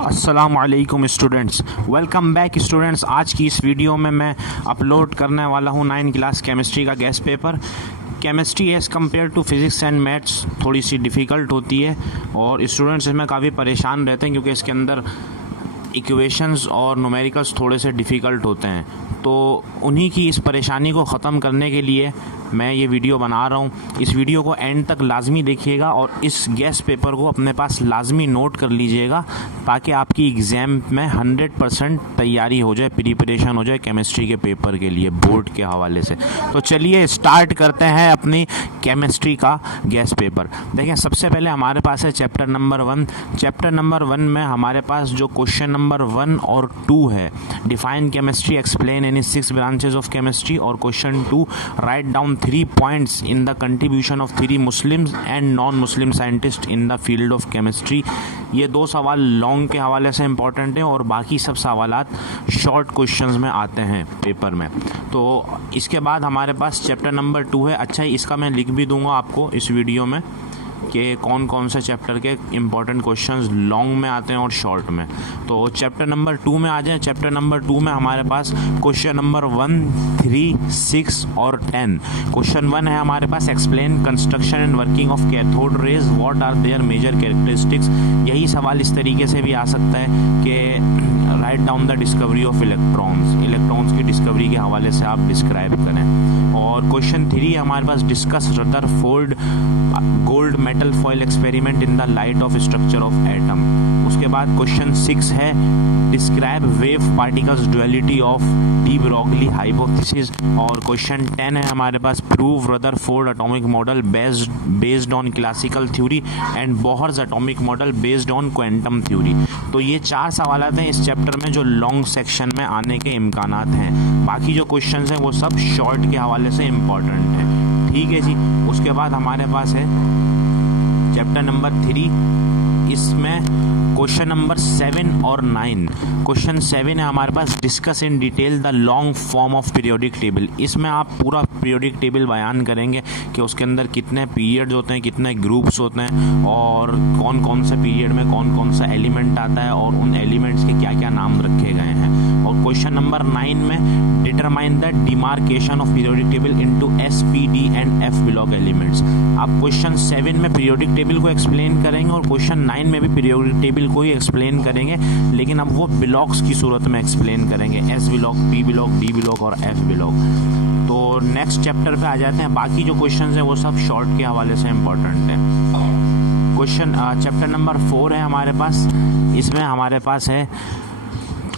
अस्सलामुअलैकुम students, welcome back students. आज की इस वीडियो में मैं अपलोड करने वाला हूँ 9th क्लास केमिस्ट्री का guess paper. Chemistry as compare to physics and maths थोड़ी सी डिफ़िकल्ट होती है और स्टूडेंट्स इसमें काफ़ी परेशान रहते हैं क्योंकि इसके अंदर इक्वेशंस और न्यूमेरिकल्स थोड़े से डिफ़िकल्ट होते हैं। तो उन्हीं की इस परेशानी को ख़त्म करने के लिए मैं ये वीडियो बना रहा हूँ। इस वीडियो को एंड तक लाजमी देखिएगा और इस गेस्ट पेपर को अपने पास लाजमी नोट कर लीजिएगा ताकि आपकी एग्ज़ाम में 100% तैयारी हो जाए, प्रिपरेशन हो जाए केमिस्ट्री के पेपर के लिए बोर्ड के हवाले से। तो चलिए स्टार्ट करते हैं अपनी केमिस्ट्री का गेस्ट पेपर। देखिए, सबसे पहले हमारे पास है चैप्टर नंबर 1। चैप्टर नंबर 1 में हमारे पास जो क्वेश्चन नंबर 1 और 2 है, define chemistry, explain any 6 branches of chemistry, और question 2, write down 3 points in the contribution of 3 Muslims and non Muslim scientist in the field of chemistry. ये 2 सवाल long के हवाले से इंपॉर्टेंट हैं और बाकी सब सवालात शॉर्ट क्वेश्चंस में आते हैं पेपर में। तो इसके बाद हमारे पास चैप्टर नंबर 2 है। अच्छा, इसका मैं लिख भी दूंगा आपको इस वीडियो में कि कौन कौन से चैप्टर के इंपॉर्टेंट क्वेश्चंस लॉन्ग में आते हैं और शॉर्ट में। तो चैप्टर नंबर 2 में आ जाए। चैप्टर नंबर 2 में हमारे पास क्वेश्चन नंबर 1, 3, 6 और 10। क्वेश्चन 1 है हमारे पास, explain construction and working of cathode rays, what are there major characteristics. यही सवाल इस तरीके से भी आ सकता है कि write down the discovery of electrons की डिस्कवरी के हवाले से आप डिस्क्राइब करें। और क्वेश्चन 3 हमारे पास, discuss Rutherford gold metal foil experiment in the light of structure of atom. उसके बाद क्वेश्चन 6 है, describe wave particles duality of de Broglie hypothesis. और क्वेश्चन 10 है हमारे पास, prove Rutherford atomic model based on classical theory and Bohr's atomic model based on quantum theory. तो ये 4 सवालात हैं इस चैप्टर में जो लॉन्ग सेक्शन में आने के इम्कानात हैं। बाकी जो क्वेश्चन हैं वो सब शॉर्ट के हवाले से इम्पॉर्टेंट हैं। ठीक है जी। उसके बाद हमारे पास है चैप्टर नंबर 3। इसमें क्वेश्चन नंबर 7 और 9। क्वेश्चन 7 है हमारे पास, discuss in detail the long form of periodic table. इसमें आप पूरा पीरियोडिक टेबल बयान करेंगे कि उसके अंदर कितने पीरियड्स होते हैं, कितने ग्रुप्स होते हैं और कौन कौन से पीरियड में कौन कौन सा एलिमेंट आता है और उन एलिमेंट्स के क्या क्या नाम रखे गए हैं। और क्वेश्चन नंबर 9 में, determine the demarcation of periodic table into S, P, D and F block elements. आप क्वेश्चन 7 में पीरियोडिक टेबल को एक्सप्लेन करेंगे और क्वेश्चन 9 में भी पीरियोडिक टेबल को ही एक्सप्लेन करेंगे, लेकिन अब वो ब्लॉक्स की सूरत में एक्सप्लेन करेंगे, S block, P block, D block और एफ ब्लॉक। तो नेक्स्ट चैप्टर पे आ जाते हैं। बाकी जो क्वेश्चंस हैं वो सब शॉर्ट के हवाले से इंपॉर्टेंट हैं। क्वेश्चन चैप्टर नंबर 4 है हमारे पास। इसमें हमारे पास है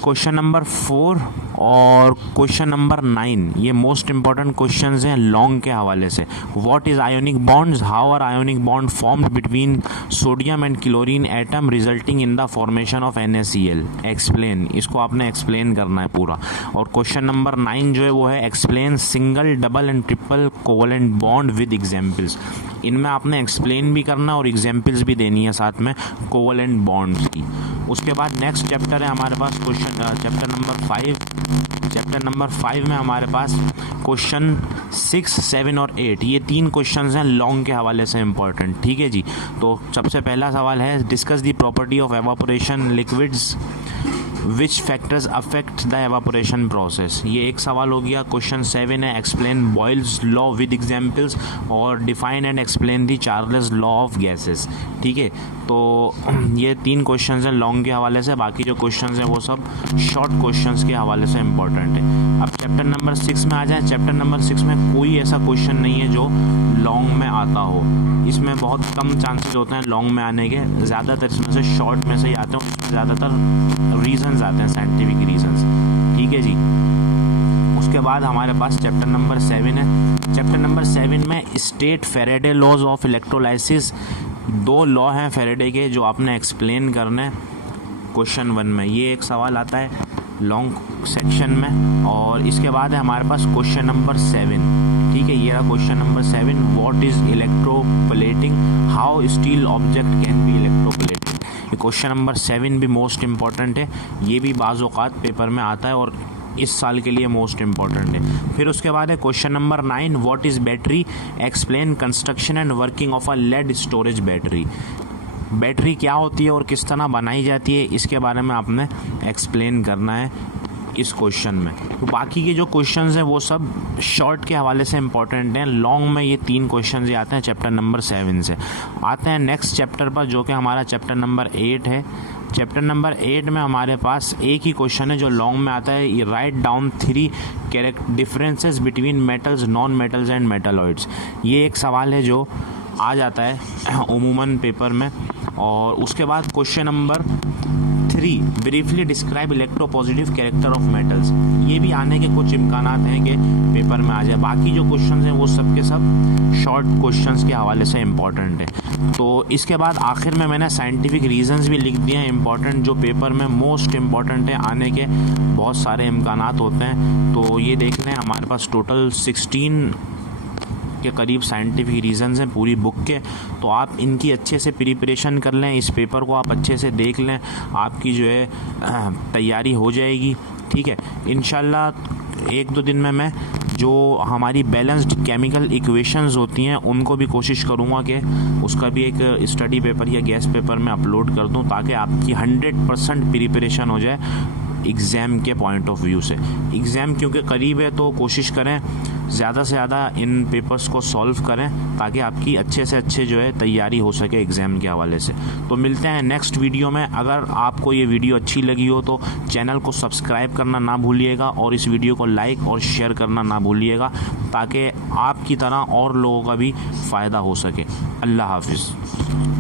क्वेश्चन नंबर 4 और क्वेश्चन नंबर 9। ये मोस्ट इंपॉर्टेंट क्वेश्चंस हैं लॉन्ग के हवाले से। What is ionic bonds, how are ionic bond formed between sodium and chlorine atom resulting in the formation of NaCl, explain. इसको आपने एक्सप्लेन करना है पूरा। और क्वेश्चन नंबर 9 जो है वो है, explain single, double and triple covalent bond with examples. इनमें आपने एक्सप्लेन भी करना और एग्जाम्पल्स भी देनी है साथ में कोवलेंट बॉन्ड्स की। उसके बाद नेक्स्ट चैप्टर है हमारे पास question chapter number 5। Chapter number 5 में हमारे पास क्वेश्चन 6, 7 और 8। ये 3 क्वेश्चंस हैं लॉन्ग के हवाले से इंपॉर्टेंट। ठीक है जी। तो सबसे पहला सवाल है, discuss the property of evaporation liquids, which factors affect the evaporation process. ये एक सवाल हो गया। क्वेश्चन 7 है, explain Boyle's law with examples और define and explain the Charles law of gases. ठीक है। तो ये 3 क्वेश्चंस हैं लॉन्ग के हवाले से। बाकी जो क्वेश्चंस हैं वो सब शॉर्ट क्वेश्चंस के हवाले से इंपॉर्टेंट है। अब चैप्टर नंबर 6 में आ जाए। चैप्टर नंबर 6 में कोई ऐसा क्वेश्चन नहीं है जो लॉन्ग में आता हो। इसमें बहुत कम चांसेस होते हैं लॉन्ग में आने के, ज़्यादातर इसमें से शॉर्ट में से ही आते हैं। इसमें ज़्यादातर रीजंस आते हैं, साइंटिफिक रीजंस। ठीक है जी। उसके बाद हमारे पास चैप्टर नंबर 7 है। चैप्टर नंबर 7 में state Faraday laws of electrolysis. 2 law हैं फैराडे के जो आपने एक्सप्लेन करने हैं क्वेश्चन 1 में। ये एक सवाल आता है लॉन्ग सेक्शन में। और इसके बाद है हमारे पास क्वेश्चन नंबर 7। ठीक है, ये रहा question number 7। What is electroplating, how steel object can be electroplated. ये क्वेश्चन नंबर 7 भी मोस्ट इंपॉर्टेंट है। ये भी बाज़ औक़ात पेपर में आता है और इस साल के लिए मोस्ट इंपॉर्टेंट है। फिर उसके बाद है question number 9, what is battery, explain construction and working of a lead storage battery. Battery क्या होती है और किस तरह बनाई जाती है, इसके बारे में आपने एक्सप्लेन करना है इस क्वेश्चन में। तो बाकी के जो क्वेश्चंस हैं वो सब शॉर्ट के हवाले से इंपॉर्टेंट हैं। लॉन्ग में ये 3 क्वेश्चन ही आते हैं चैप्टर नंबर 7 से। आते हैं नेक्स्ट चैप्टर पर, जो कि हमारा चैप्टर नंबर 8 है। चैप्टर नंबर 8 में हमारे पास एक ही क्वेश्चन है जो लॉन्ग में आता है, ये right down 3 differences between metals, non metals and metalloids. ये एक सवाल है जो आ जाता है उमूमन पेपर में। और उसके बाद question number 3, briefly describe electropositive character of metals. ये भी आने के कुछ इम्कानात हैं कि पेपर में आ जाए। बाकी जो क्वेश्चंस हैं वो सब के सब शॉर्ट क्वेश्चंस के हवाले से इम्पॉर्टेंट है। तो इसके बाद आखिर में मैंने साइंटिफिक रीजंस भी लिख दिए हैं इम्पॉर्टेंट, जो पेपर में मोस्ट इम्पॉर्टेंट है, आने के बहुत सारे इम्कानात होते हैं। तो ये देख लें, हमारे पास टोटल 16 के करीब साइंटिफिक रीजंस हैं पूरी बुक के। तो आप इनकी अच्छे से प्रिपरेशन कर लें, इस पेपर को आप अच्छे से देख लें, आपकी जो है तैयारी हो जाएगी। ठीक है, इंशाल्लाह 1-2 दिन में मैं जो हमारी बैलेंस्ड केमिकल इक्वेशंस होती हैं उनको भी कोशिश करूँगा कि उसका भी एक स्टडी पेपर या गैस पेपर में अपलोड कर दूँ, ताकि आपकी 100% प्रिपरेशन हो जाए एग्ज़ाम के पॉइंट ऑफ व्यू से। एग्ज़ाम क्योंकि करीब है तो कोशिश करें ज़्यादा से ज़्यादा इन पेपर्स को सॉल्व करें, ताकि आपकी अच्छे से अच्छे जो है तैयारी हो सके एग्ज़ाम के हवाले से। तो मिलते हैं नेक्स्ट वीडियो में। अगर आपको ये वीडियो अच्छी लगी हो तो चैनल को सब्सक्राइब करना ना भूलिएगा और इस वीडियो को लाइक और शेयर करना ना भूलिएगा, ताकि आपकी तरह और लोगों का भी फ़ायदा हो सके। अल्लाह हाफिज़।